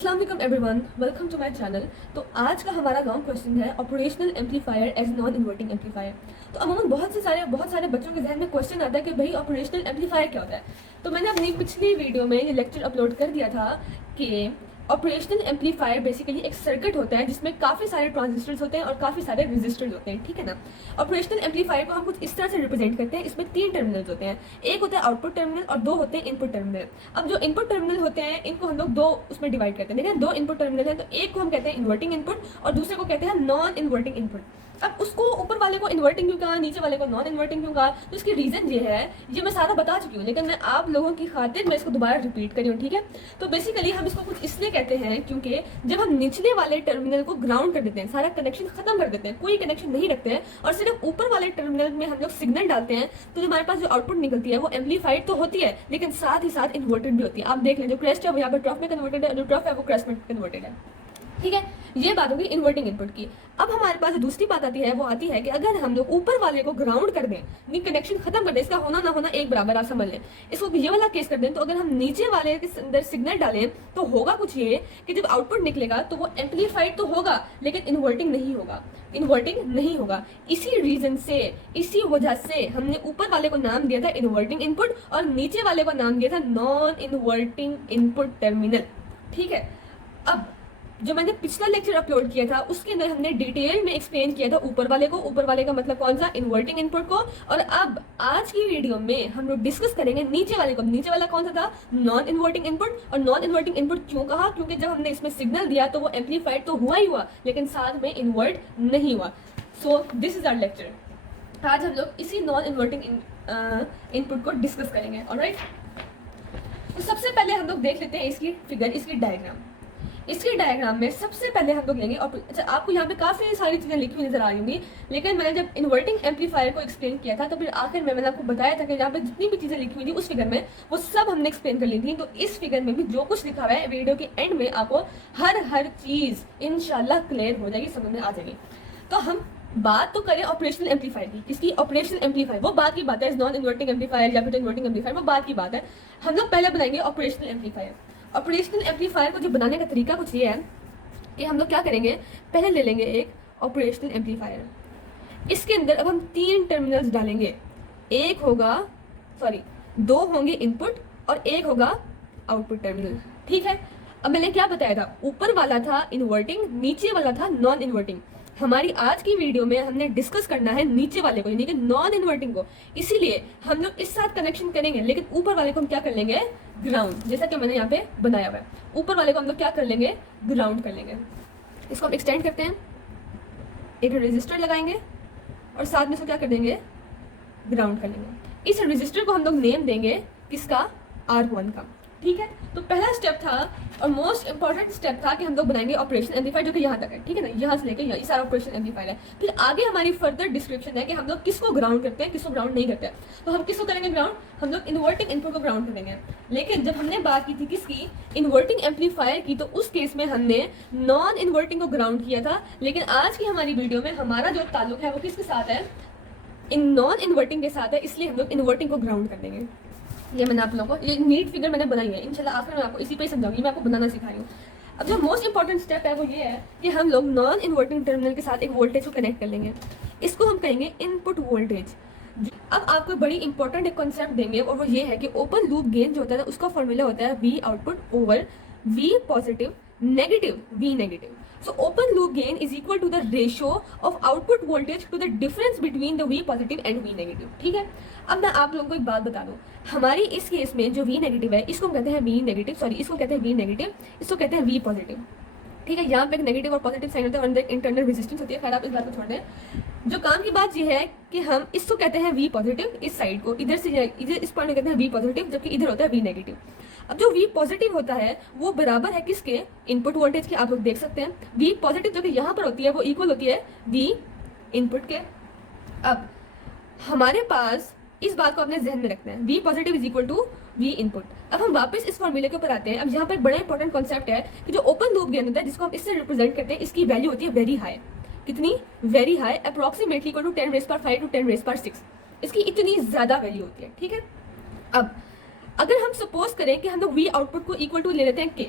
अस्सलाम वालेकुम everyone, welcome to my channel. तो आज का हमारा लॉन्ग क्वेश्चन है operational amplifier as non inverting amplifier. तो अमूमन बहुत सारे बच्चों के जहन में क्वेश्चन आता है कि भाई ऑपरेशनल एम्पलीफायर क्या होता है। तो मैंने अपनी पिछली वीडियो में ये लेक्चर अपलोड कर दिया था कि ऑपरेशनल एम्पलीफायर बेसिकली एक सर्किट होता है जिसमें काफ़ी सारे ट्रांजिस्टर्स होते हैं और काफ़ी सारे रेजिस्टर्स होते हैं, ठीक है ना। ऑपरेशनल एम्पलीफायर को हम कुछ इस तरह से रिप्रेजेंट करते हैं। इसमें 3 टर्मिनल्स होते हैं, एक होता है आउटपुट टर्मिनल और 2 होते हैं इनपुट टर्मिनल। अब जो इनपुट टर्मिनल होते हैं इनको हम लोग 2 उसमें डिवाइड करते हैं, ठीक है। 2 इनपुट टर्मिनल है, तो एक को हम कहते हैं इन्वर्टिंग इनपुट और दूसरे को कहते हैं नॉन इन्वर्टिंग इनपुट। अब उसको ऊपर वाले को इन्वर्टिंग क्यों कहा, नीचे वाले को नॉन इन्वर्टिंग क्यों कहा, तो इसकी रीजन ये है, ये मैं सारा बता चुकी हूँ, लेकिन मैं आप लोगों की खातिर मैं इसको दोबारा रिपीट करी हूँ, ठीक है। तो बेसिकली हम इसको कुछ इसलिए कहते हैं क्योंकि जब हम निचले वाले टर्मिनल को ग्राउंड कर देते हैं, सारा कनेक्शन खत्म कर देते हैं, कोई कनेक्शन नहीं रखते हैं और सिर्फ ऊपर वाले टर्मिनल में हम लोग सिग्नल डालते हैं, तो हमारे पास जो आउटपुट निकलती है वो एम्पलीफाइड तो होती है लेकिन साथ ही साथ इन्वर्टेड भी होती है। आप देख लें, जो क्रेस्ट है वो यहाँ पर ट्रफ में कन्वर्टेड है, जो ट्रफ है वो क्रेस्ट में कन्वर्टेड है, ठीक है। ये बात होगी इन्वर्टिंग इनपुट की। अब हमारे पास दूसरी बात आती है, वो आती है कि अगर हम लोग ऊपर वाले को ग्राउंड कर दें, कनेक्शन खत्म कर दें, इसका होना ना होना एक बराबर, आप समझ लें। इसको ये वाला केस कर दें, तो अगर हम नीचे वाले के अंदर सिग्नल डालें तो होगा कुछ ये कि जब आउटपुट निकलेगा तो वो एम्पलीफाइड तो होगा लेकिन इन्वर्टिंग नहीं होगा, इन्वर्टिंग नहीं होगा। इसी रीजन से, इसी वजह से हमने ऊपर वाले को नाम दिया था इन्वर्टिंग इनपुट और नीचे वाले को नाम दिया था नॉन इन्वर्टिंग इनपुट टर्मिनल, ठीक है। अब जो मैंने पिछला लेक्चर अपलोड किया था उसके अंदर हमने डिटेल में एक्सप्लेन किया था ऊपर वाले को, ऊपर वाले का मतलब कौन सा, इन्वर्टिंग इनपुट को। और अब आज की वीडियो में हम लोग डिस्कस करेंगे नीचे वाले को। नीचे वाला कौन सा था, नॉन इन्वर्टिंग इनपुट। और नॉन इन्वर्टिंग इनपुट क्यों कहा, क्योंकि जब हमने इसमें सिग्नल दिया तो वो एम्पलीफाइड तो हुआ ही हुआ लेकिन साथ में इन्वर्ट नहीं हुआ। So this is our lecture. आज हम लोग इसी नॉन इन्वर्टिंग इनपुट को डिस्कस करेंगे, ऑलराइट। तो सबसे पहले हम लोग देख लेते हैं इसकी फिगर, इसकी डायग्राम। इसके डायग्राम में सबसे पहले हम लोग लेंगे, और अच्छा आपको यहाँ पे काफ़ी सारी चीज़ें लिखी हुई नजर आ रही होंगी, लेकिन मैंने जब इन्वर्टिंग एम्पलीफायर को एक्सप्लेन किया था तो फिर आखिर में मैंने आपको बताया था कि यहाँ पे जितनी भी चीज़ें लिखी हुई थी उस फिगर में वो सब हमने एक्सप्लेन कर ली थी। तो इस फिगर में भी जो कुछ लिखा हुआ है वीडियो के एंड में आपको हर चीज़ इंशाल्लाह क्लियर हो जाएगी, समझ में आ जाएगी। तो हम बात तो करें ऑपरेशनल एम्पलीफायर की, किसकी, ऑपरेशनल एम्पलीफायर, वो बात की बात है। नॉन इन्वर्टिंग एम्पलीफायर या फिर इन्वर्टिंग एम्पलीफायर, वो बात की बात है। हम लोग पहले बनाएंगे ऑपरेशनल एम्पलीफायर। ऑपरेशनल एम्पलीफायर को जो बनाने का तरीका कुछ ये है कि हम लोग क्या करेंगे, पहले ले लेंगे एक ऑपरेशनल एम्पलीफायर। इसके अंदर अब हम 3 टर्मिनल्स डालेंगे, एक होगा, सॉरी 2 होंगे इनपुट और एक होगा आउटपुट टर्मिनल, ठीक है। अब मैंने क्या बताया था, ऊपर वाला था इन्वर्टिंग, नीचे वाला था नॉन इन्वर्टिंग। हमारी आज की वीडियो में हमने डिस्कस करना है नीचे वाले को, यानी कि नॉन इन्वर्टिंग को। इसीलिए हम लोग इस साथ कनेक्शन करेंगे, लेकिन ऊपर वाले को हम क्या कर लेंगे, ग्राउंड, जैसा कि मैंने यहाँ पे बनाया हुआ है। ऊपर वाले को हम लोग क्या कर लेंगे, ग्राउंड कर लेंगे। इसको हम एक्सटेंड करते हैं, एक रेजिस्टर लगाएंगे और साथ में इसको क्या कर देंगे, ग्राउंड कर लेंगे। इस रेजिस्टर को हम लोग नेम देंगे किसका, R1 का, ठीक है। तो पहला स्टेप था और मोस्ट इंपॉर्टेंट स्टेप था कि हम लोग बनाएंगे ऑपरेशन एम्पलीफायर, जो कि यहाँ तक है, ठीक है ना, यहाँ से लेके यहाँ सारा ऑपरेशन एम्पलीफायर है। फिर आगे हमारी फर्दर डिस्क्रिप्शन है कि हम लोग किसको ग्राउंड करते हैं, किसको ग्राउंड नहीं करते हैं। तो हम किसको करेंगे ग्राउंड, हम लोग इन्वर्टिंग इनपुट को ग्राउंड करेंगे। लेकिन जब हमने बात की थी किसकी, इन्वर्टिंग एम्पलीफायर की, तो उस केस में हमने नॉन इन्वर्टिंग को ग्राउंड किया था। लेकिन आज की हमारी वीडियो में हमारा जो ताल्लुक है वो किसके साथ है, इन नॉन इन्वर्टिंग के साथ है, इसलिए हम लोग इन्वर्टिंग को ग्राउंड कर देंगे। ये मैंने आप लोगों को, ये नीट फिगर मैंने बनाई है, इंशाल्लाह आखिर में आपको इसी पे समझाऊंगी, मैं आपको बनाना सिखाई हूँ। अब जो मोस्ट इंपॉर्टेंट स्टेप है वो ये है कि हम लोग नॉन इन्वर्टिंग टर्मिनल के साथ एक वोल्टेज को कनेक्ट कर लेंगे, इसको हम कहेंगे इनपुट वोल्टेज। अब आपको बड़ी इंपॉर्टेंट एक कॉन्सेप्ट देंगे और वो ये है कि ओपन लूप गेन जो होता है उसका फॉर्मूला होता है V output over V positive negative V negative. So open loop gain is equal to the ratio of output voltage to the difference between the V positive and V negative, ठीक है। अब मैं आप लोगों को एक बात बता दूं, हमारी इस केस में जो V नेगेटिव है इसको कहते हैं V नेगेटिव, सॉरी इसको कहते हैं V नेगेटिव, इसको कहते हैं V पॉजिटिव, ठीक है। यहाँ पे एक नेगेटिव और पॉजिटिव साइन होता है और अंदर इंटरनल रेजिस्टेंस होती है। खैर आप इस बात को छोड़ दें, जो काम की बात ये है कि हम इसको कहते हैं V पॉजिटिव, इस साइड को इधर से इधर इस पॉइंट को कहते हैं V पॉजिटिव, जबकि इधर होता है V नेगेटिव। अब जो V पॉजिटिव होता है वो बराबर है किसके, इनपुट वोल्टेज के। आप लोग देख सकते हैं V पॉजिटिव जो कि यहाँ पर होती है वो इक्वल होती है V इनपुट के। अब हमारे पास इस बात को अपने जहन में रखना है, V positive is equal to V input. अब हम वापस इस फॉर्मूले के ऊपर आते हैं। अब यहाँ पर एक बड़ा इंपॉर्टेंट कॉन्सेप्ट है कि जो ओपन लूप गेन होता है जिसको हम इससे रिप्रेजेंट करते हैं, इसकी वैल्यू होती है वेरी हाई। कितनी, very high, approximately equal to 10⁵ to 10⁶। इसकी इतनी ज्यादा वैल्यू होती है, ठीक है। अब अगर हम सपोज करें कि हम लोग V आउटपुट को इक्वल टू ले लेते हैं K,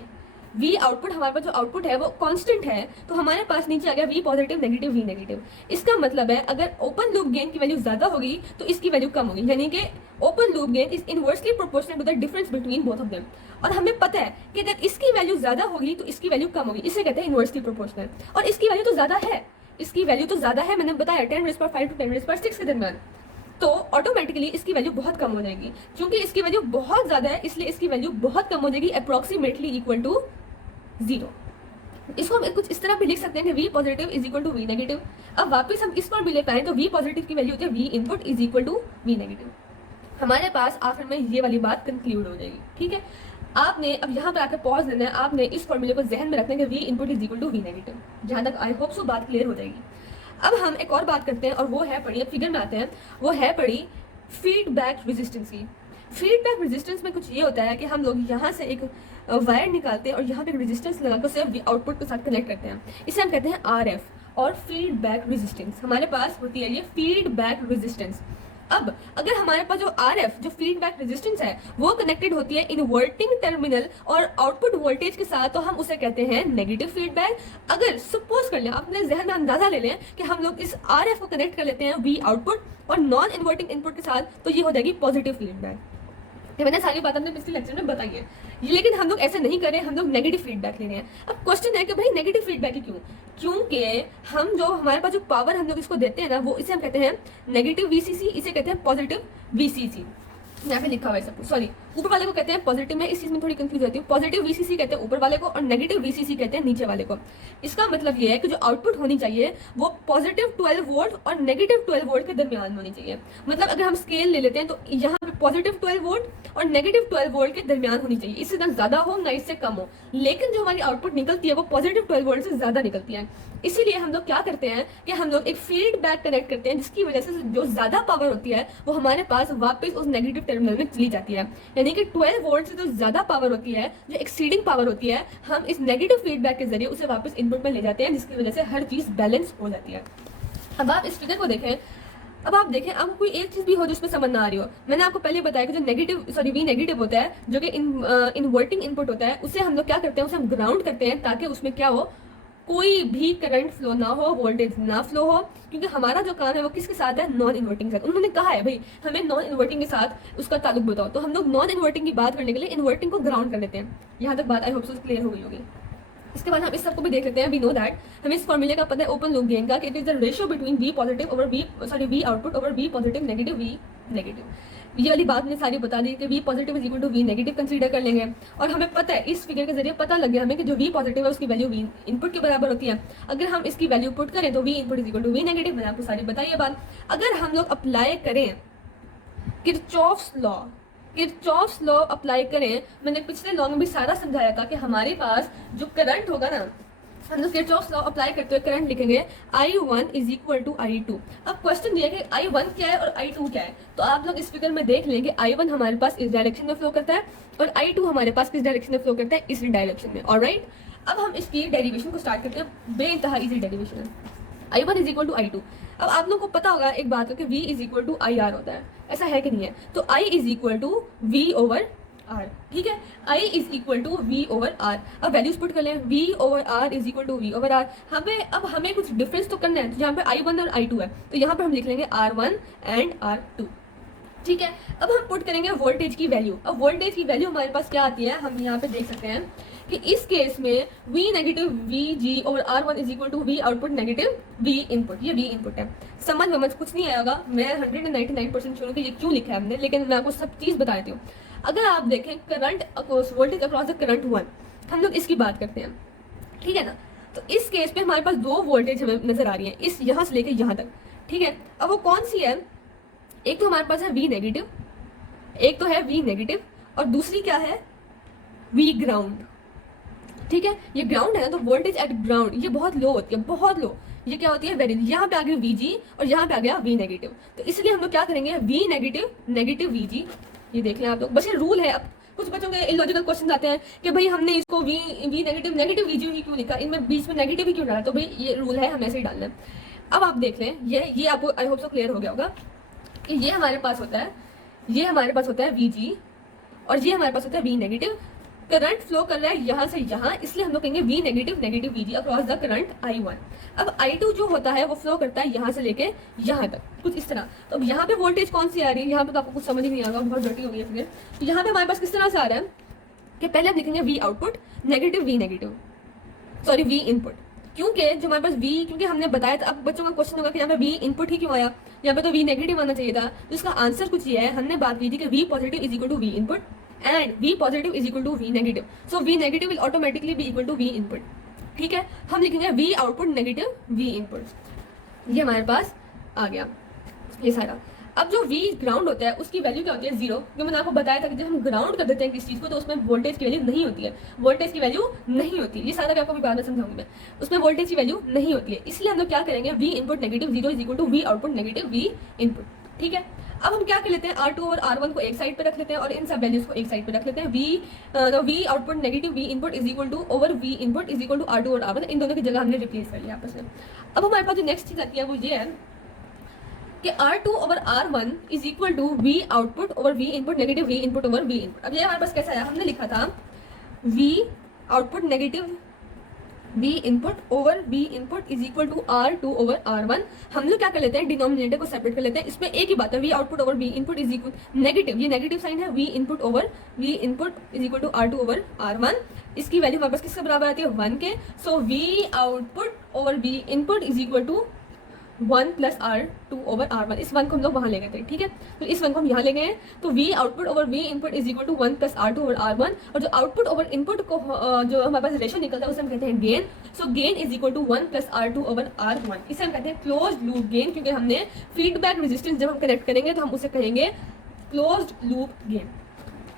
वी आउटपुट, हमारे पास जो आउटपुट है वो कांस्टेंट है, तो हमारे पास नीचे आ गया V positive negative V negative. इसका मतलब है अगर ओपन लूप गेन की वैल्यू ज्यादा होगी तो इसकी वैल्यू कम होगी, यानी कि open loop gain is inversely proportional to the difference between both of them. और हमें पता है कि अगर इसकी वैल्यू ज्यादा होगी तो इसकी वैल्यू कम होगी, इसे कहते हैं इनवर्सली प्रोपोर्शनल। और इसकी वैल्यू तो ज्यादा है, इसकी वैल्यू तो ज्यादा है, मैंने बताया 10⁻⁵ to 10⁻⁶ के दरमियान, तो ऑटोमेटिकली इसकी वैल्यू बहुत कम हो जाएगी। क्योंकि इसकी वैल्यू बहुत ज्यादा है इसलिए इसकी वैल्यू बहुत कम हो जाएगी, अप्रोक्सीमेटली इक्वल टू 0। इसको हम कुछ इस तरह भी लिख सकते हैं कि V positive is equal to V negative. अब वापस हम इस पर भी ले पाए तो V पॉजिटिव की वैल्यू होती है V input is equal to V negative. हमारे पास आखिर में ये वाली बात कंक्लूड हो जाएगी। ठीक है, आपने अब यहाँ पर आकर पॉज देना है, आपने इस फॉर्मूले को जहन में रखना है कि V input is equal to V negative. जहाँ तक आई होप सो बात क्लियर हो जाएगी। अब हम एक और बात करते हैं और वो है पढ़ी, अब फिगर में आते हैं, वो है पढ़ी फीडबैक रेजिस्टेंस की। फीडबैक रेजिस्टेंस में कुछ ये होता है कि हम लोग यहाँ से एक वायर निकालते हैं और यहाँ पे एक रेजिस्टेंस लगाकर उसे आउटपुट के साथ कनेक्ट करते हैं, इसे हम कहते हैं RF और फीडबैक रेजिस्टेंस। हमारे पास होती है ये फीडबैक रेजिस्टेंस। अब अगर हमारे पास जो RF जो फीडबैक रेजिस्टेंस है वो कनेक्टेड होती है इनवर्टिंग टर्मिनल और आउटपुट वोल्टेज के साथ, तो हम उसे कहते हैं नेगेटिव फीडबैक। अगर सपोज कर लें, अपने जहन में अंदाजा ले लें कि हम लोग इस RF को कनेक्ट कर लेते हैं V आउटपुट और नॉन इन्वर्टिंग इनपुट के साथ, तो ये हो जाएगी पॉजिटिव फीडबैक। ये मैंने सारी बात अपने पिछले लेक्चर में बताई है, लेकिन हम लोग ऐसे नहीं कर रहे हैं, हम लोग नेगेटिव फीडबैक ले रहे हैं। अब क्वेश्चन है कि भाई नेगेटिव फीडबैक ही क्यों? क्योंकि हम जो हमारे पास जो पावर हम लोग इसको देते हैं ना, वो इसे हम कहते हैं नेगेटिव VCC, इसे कहते हैं पॉजिटिव VCC। यहाँ पे लिखा हुआ है सब कुछ, सॉरी ऊपर वाले को कहते हैं पॉजिटिव, में इस चीज में थोड़ी कंफ्यूज होती हूँ। पॉजिटिव VCC कहते हैं ऊपर वाले को और नेगेटिव VCC कहते हैं नीचे वाले को। इसका मतलब ये है कि जो आउटपुट होनी चाहिए वो पॉजिटिव 12 वोल्ट और नेगेटिव 12 वोल्ट के दरमियान होनी चाहिए। मतलब अगर हम स्केल ले लेते हैं तो यहाँ पे पॉजिटिव 12 वोल्ट और नेगेटिव 12 वोल्ट के दरमियान होनी चाहिए, इससे ना ज्यादा हो ना इससे कम हो। लेकिन जो हमारी आउटपुट निकलती है वो पॉजिटिव 12 वोल्ट से ज्यादा निकलती है। इसीलिए हम लोग क्या करते हैं कि हम लोग एक फीडबैक कनेक्ट करते हैं, जिसकी वजह से जो ज्यादा पावर होती है वो हमारे पास वापस उस नेगेटिव टर्मिनल में चली जाती है। यानी कि 12 वोल्ट से जो ज्यादा पावर होती है, जो एक्सीडिंग पावर होती है, हम इस नेगेटिव फीडबैक के जरिए उसे वापस इनपुट में ले जाते हैं, जिसकी वजह से हर चीज बैलेंस हो जाती है। अब आप इस फिगर को देखें, अब आप देखें, आपको कोई एक चीज भी हो जो उसमें समझ ना आ रही हो। मैंने आपको पहले बताया कि जो V नेगेटिव होता है, जो कि इनवर्टिंग इनपुट होता है, उसे हम लोग क्या करते हैं, उसे हम ग्राउंड करते हैं ताकि उसमें क्या हो, कोई भी करंट फ्लो ना हो, वोल्टेज ना फ्लो हो। क्योंकि हमारा जो काम है वो किसके साथ है, नॉन इन्वर्टिंग के साथ। उन्होंने कहा है भाई हमें नॉन इन्वर्टिंग के साथ उसका ताल्लुक बताओ, तो हम लोग नॉन इन्वर्टिंग की बात करने के लिए इन्वर्टिंग को ग्राउंड कर लेते हैं। यहाँ तक बात आई होप सो क्लियर हो गई होगी। इसके बाद हम इस सबको भी देख लेते हैं। वी नो दैट, हमें इस फॉर्मूले का पता है ओपन लूप गेन का, कि it is the ratio between V positive over V output over V positive negative V negative. ये वाली बात मैंने सारी बता दी कि V positive is equal to V negative consider कर लेंगे। और हमें पता है, इस फिगर के जरिए पता लग गया हमें कि जो V पॉजिटिव है उसकी वैल्यू V इनपुट के बराबर होती है। अगर हम इसकी वैल्यू पुट करें तो V input is equal to V negative. मैंने आपको सारी बताई है बात। अगर हम लोग अप्लाई करें किरचॉफ्स लॉ अप्लाई करें, मैंने पिछले लॉ में भी सारा समझाया था कि हमारे पास जो करंट होगा ना, हम लोग किरचॉफ्स लॉ अप्लाई करते हुए करंट लिखेंगे I1 is equal to I2। अब क्वेश्चन ये है कि I1 क्या है और I2 क्या है, तो आप लोग इस फिगर में देख लेंगे I1 हमारे पास इस डायरेक्शन में फ्लो करता है और I2 हमारे पास किस डायरेक्शन में फ्लो करता है, इस डायरेक्शन में। ऑलराइट, अब हम इसकी डेरिवेशन को स्टार्ट करते हैं। बेइंतहा इजी डेरिवेशन है। I1 is equal to I2। अब आप लोगों को पता होगा एक बात है कि V is equal to IR होता है, ऐसा है कि नहीं है? तो I is equal to V over R। ठीक है, I is equal to V over R। अब वैल्यूज पुट कर लें, V over R is equal to V over R। हमें कुछ डिफरेंस तो करना है, तो यहाँ पे I1 और I2 है, तो यहाँ पर हम लिख लेंगे R1 एंड R2। ठीक है, अब हम पुट करेंगे वोल्टेज की वैल्यू। अब वोल्टेज की वैल्यू हमारे पास क्या आती है, हम यहाँ पे देख सकते हैं कि इस केस में V नेगेटिव VG और R1 is equal to V output negative V input. ये V इनपुट है। समझ कुछ नहीं आएगा, मैं 199% श्योर हूँ कि ये क्यों लिखा है हमने, लेकिन मैं आपको सब चीज़ बता देती हूँ। अगर आप देखें current voltage across the current 1, हम लोग इसकी बात करते हैं, ठीक है ना। तो इस केस पे हमारे पास दो वोल्टेज हमें नजर आ रही है, इस यहाँ से लेकर यहाँ तक। ठीक है, अब वो कौन सी है, एक तो हमारे पास है V नेगेटिव, एक तो है V नेगेटिव और दूसरी क्या है, V ग्राउंड। ठीक है, ये ग्राउंड है ना, तो वोल्टेज एट ग्राउंड ये बहुत लो होती है, बहुत लो। ये क्या होती है, वेरी। यहाँ पे आ गया VG और यहाँ पे आ गया V नेगेटिव। तो इसलिए हम लोग क्या करेंगे, V नेगेटिव नेगेटिव VG, ये देख लें आप लोग। बस ये रूल है। अब कुछ बच्चों के इलॉजिकल क्वेश्चन आते हैं कि भाई हमने इसको V नेगेटिव नेगेटिव VG ही क्यों लिखा, इनमें बीच में नेगेटिव ही क्यों डाला, तो भाई ये रूल है, हमें ऐसे ही डालना है। अब आप देख लें, ये आपको आई होप सो क्लियर हो गया होगा कि ये हमारे पास होता है VG और ये हमारे पास होता है V नेगेटिव करंट फ्लो कर रहा है यहाँ से यहाँ, इसलिए हम लोग कहेंगे V negative negative VG across the current I1। अब I2 जो होता है वो फ्लो करता है यहाँ से लेके यहाँ तक, कुछ इस तरह। तो अब यहाँ पे वोल्टेज कौन सी आ रही है, यहाँ पे तो आपको कुछ समझ ही नहीं आएगा, बहुत डर्टी हो गई है फिर। तो यहाँ पे हमारे पास किस तरह से आ रहा है कि पहले हम लिखेंगे V output negative V negative, sorry V input, क्योंकि जो हमारे पास वी, क्योंकि हमने बताया था, अब बच्चों का क्वेश्चन होगा कि यहाँ पे वी इनपुट ही क्यों आया, यहाँ पे तो वी नेगेटिव आना चाहिए था। तो इसका आंसर कुछ ये है, हमने बात की थी कि V positive is equal to V input and V positive is equal to V negative, so V negative will automatically be equal to V input. ठीक है, हम लिखेंगे V output negative V input, ये हमारे पास आ गया ये सारा। अब जो V ग्राउंड होता है उसकी वैल्यू क्या होती है, 0, क्योंकि मैंने आपको बताया था कि जब हम ग्राउंड कर देते हैं किसी चीज़ को तो उसमें वोल्टेज की वैल्यू नहीं होती है, वोल्टेज की वैल्यू नहीं होती है, ये सारा आपको भी बाद में समझाऊंगी मैं, उसमें वोल्टेज की वैल्यू नहीं होती है। इसलिए हम लोग क्या करेंगे, V input negative 0 is equal to V output negative V input. ठीक है, अब हम क्या कर लेते हैं, R2 और R1 को एक साइड पे रख लेते हैं और इन सब वैल्यूज को एक साइड पे रख लेते हैं। V output negative V input is equal to over V input is equal to R2 और R1, इन दोनों की जगह हमने रिप्लेस कर लिया आपस में। अब हमारे पास जो नेक्स्ट चीज़ आती है वो ये है कि R2 over R1 is equal to V output over V input negative V input over V input. अब ये हमारे पास कैसा आया, हमने लिखा था V output negative V input over V input is equal to R2 over R1। हम लोग क्या कर लेते हैं, डिनोमिनेटर को सेपरेट कर लेते हैं, इसमें एक ही बात है, V output over V input is equal negative, ये नेगेटिव साइन है, V input over V input is equal to R2 over R1। इसकी वैल्यू हमारे पास किसके बराबर आती है, 1 के। So V output over V input is equal to 1 plus R2 over R1, इस 1 को हम लोग वहाँ ले गए थे। ठीक है, तो इस 1 को हम यहाँ ले गए हैं, तो V output over V input is equal to 1 plus R2 over R1, और जो आउटपुट ओवर इनपुट को जो हमारे पास रेशो निकलता है उसे हम कहते हैं gain. So gain is equal to 1 plus R2 over R1, इसे हम कहते हैं क्लोज्ड लूप गेन, क्योंकि हमने फीडबैक रेजिस्टेंस जब हम कनेक्ट करेंगे तो हम उसे कहेंगे क्लोज्ड लूप गेन।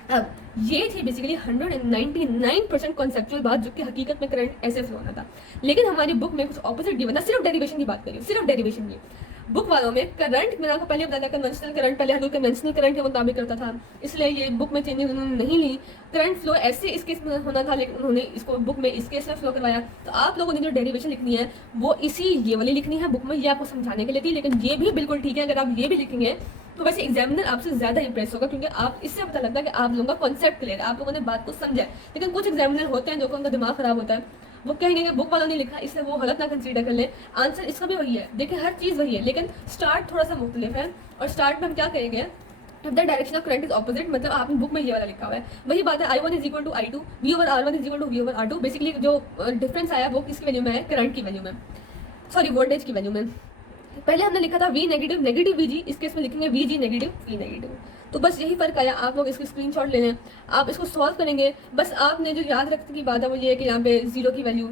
अब ये थी बेसिकली 199% कॉन्सेप्चुअल बात, जो कि हकीकत में करंट ऐसे फ्लो होना था, लेकिन हमारी बुक में कुछ ऑपोजिट गिवन था। सिर्फ डेरिवेशन की बात करिए, सिर्फ डेरिवेशन की। बुक वालों में करंट, मैंने आपको पहले बताया कन्वेंशनल करंट पहले हर कन्वेंशनल करंट के मुताबिक करता था, इसलिए ये बुक में चेंजेस उन्होंने नहीं ली। करंट फ्लो ऐसे इस केस में होना था, लेकिन उन्होंने इसको बुक में इस केस में फ्लो करवाया। तो आप लोगों ने जो डेरिवेशन लिखनी है वो इसी ये वाली लिखनी है बुक में, ये आपको समझाने के लिए थी, लेकिन ये भी बिल्कुल ठीक है। अगर आप ये भी लिखेंगे तो वैसे एग्जामिनर आपसे ज्यादा इंप्रेस होगा, क्योंकि आप इससे पता लगता है कि आप लोगों का कॉन्सेप्ट क्लियर है, आप लोगों ने बात को समझा है। लेकिन कुछ एग्जामिनर होते हैं जो कि उनका दिमाग खराब होता है, वो कहेंगे कि बुक वालों ने लिखा इसलिए वो गलत ना कंसीडर कर ले, आंसर इसका भी वही है। देखिए हर चीज़ वही है, लेकिन स्टार्ट थोड़ा सा मुख्तलिफ है। और स्टार्ट में हम क्या करेंगे, if the direction of current is opposite, मतलब आपने बुक में ये वाला लिखा हुआ है, वही बात है, I1 is equal to I2, V over R1 is equal to V over R2। Basically जो डिफरेंस आया वो किसकी वैल्यू में है, करंट की वैल्यू में, सॉरी वोल्टेज की वैल्यू में। पहले हमने लिखा था V नेगेटिव नेगेटिव VG, इस केस में लिखेंगे VG नेगेटिव V नेगेटिव। तो बस यही फर्क आया। आप लोग इसकी स्क्रीनशॉट ले लें, आप इसको सॉल्व करेंगे। बस आपने जो याद रखने की बात है वो ये है कि यहाँ पे 0 की वैल्यू,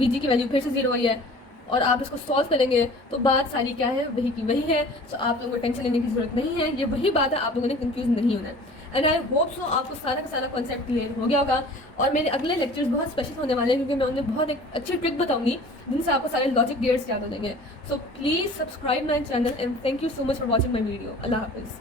VG की वैल्यू फिर से 0 आई है, और आप इसको सॉल्व करेंगे तो बात सारी क्या है, वही की वही है। सो आप लोगों को टेंशन लेने की जरूरत नहीं है, ये वही बात है, आप लोगों ने कंफ्यूज नहीं होना है। एंड आई होप सो आपको सारा का सारा कॉन्सेप्ट क्लियर हो गया होगा। और मेरे अगले लेक्चर्स बहुत स्पेशल होने वाले हैं, क्योंकि मैं उन्हें बहुत एक अच्छी ट्रिक बताऊंगी जिनसे आपको सारे लॉजिक गेट्स याद हो जाएंगे। So please subscribe my channel and thank you so much for watching my video. अल्लाह हाफिज़।